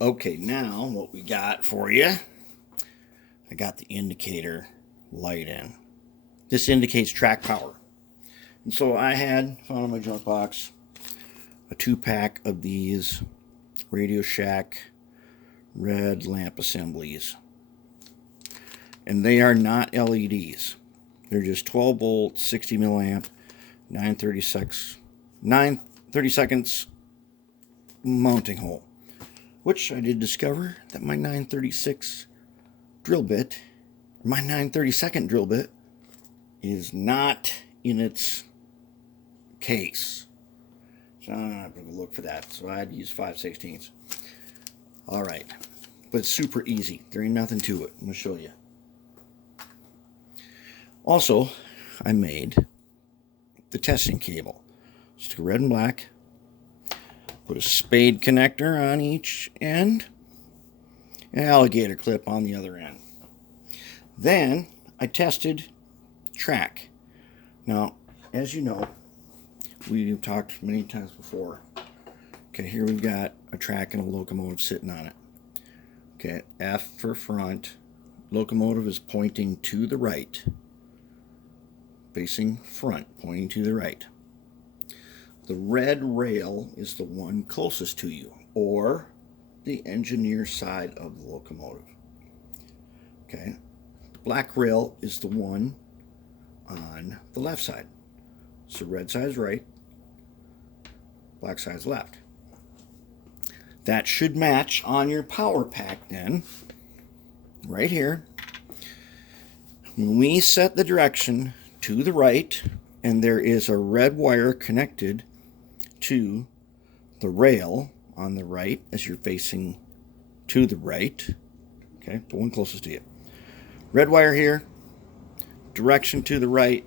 Okay, now what we got for you, I got the indicator light in. This indicates track power. And so I had found in my junk box a 2-pack of these Radio Shack red lamp assemblies. And they are not LEDs. They're just 12 volt, 60 milliamp, 930 seconds mounting hole. Which I did discover that my 936 drill bit, my 932nd drill bit, is not in its case. So I'm not going to look for that. So I had to use 5/16. Alright. But it's super easy. There ain't nothing to it. I'm going to show you. Also, I made the testing cable. Just red and black. Put a spade connector on each end. An alligator clip on the other end. Then I tested track. Now, as you know, we've talked many times before. Okay, here we've got a track and a locomotive sitting on it. Okay, F for front. Locomotive is pointing to the right. Facing front, pointing to the right. The red rail is the one closest to you, or the engineer side of the locomotive. Okay, the black rail is the one on the left side. So red side's right, black side's left. That should match on your power pack then, right here. When we set the direction to the right, and there is a red wire connected to the rail on the right as you're facing to the right. Okay, the one closest to you. Red wire here, direction to the right.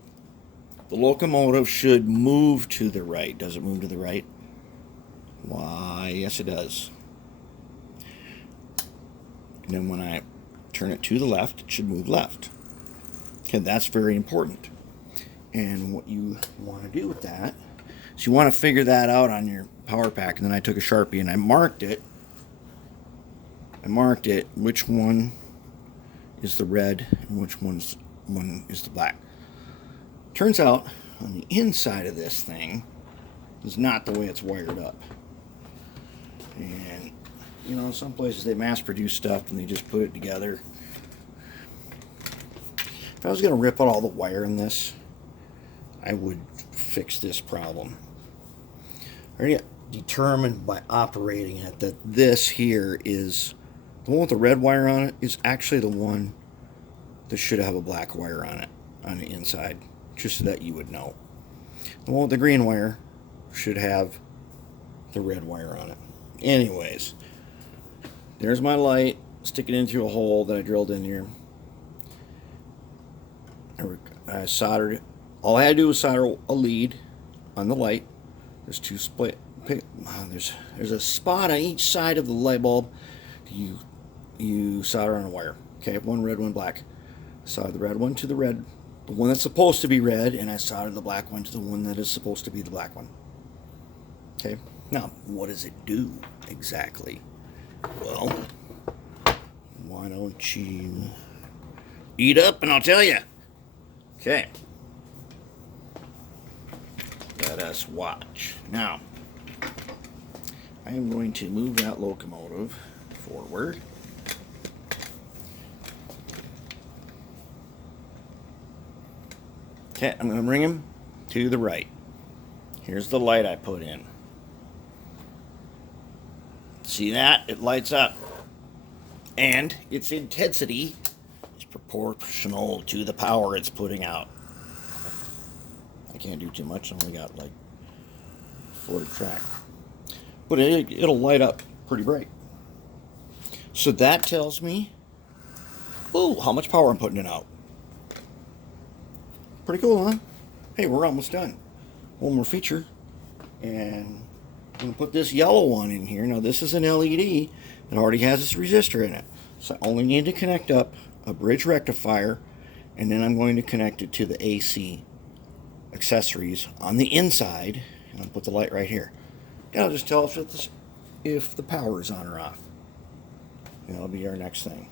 The locomotive should move to the right. Does it move to the right? Why, yes it does. And then when I turn it to the left, it should move left. Okay, that's very important. And what you want to do with that is you want to figure that out on your power pack. And then I took a Sharpie and I marked it. Which one is the red and which one is the black. Turns out on the inside of this thing is not the way it's wired up. And you know, some places they mass produce stuff and they just put it together. If I was going to rip out all the wire in this, I would fix this problem. I already determined by operating it that this here is the one with the red wire on it is actually the one that should have a black wire on it on the inside, just so that you would know. The one with the green wire should have the red wire on it. Anyways, there's my light. Stick it into a hole that I drilled in here. I soldered it. All I had to do was solder a lead on the light. There's two split. There's a spot on each side of the light bulb. You solder on a wire. Okay, one red, one black. Solder the red one to the red, the one that's supposed to be red, and I soldered the black one to the one that is supposed to be the black one. Okay, now what does it do exactly? Well, why don't you eat up and I'll tell you. Okay. Let us watch. Now, I am going to move that locomotive forward. Okay, I'm going to bring him to the right. Here's the light I put in. See that? It lights up. And its intensity is proportional to the power it's putting out. I can't do too much. I only got like 4 track. But it'll light up pretty bright. So that tells me, ooh, how much power I'm putting it out. Pretty cool, huh? Hey, we're almost done. One more feature. And I'm going to put this yellow one in here. Now, this is an LED. It already has this resistor in it. So I only need to connect up a bridge rectifier. And then I'm going to connect it to the AC accessories on the inside. And I'll put the light right here. And I'll just tell if the power is on or off. And that'll be our next thing.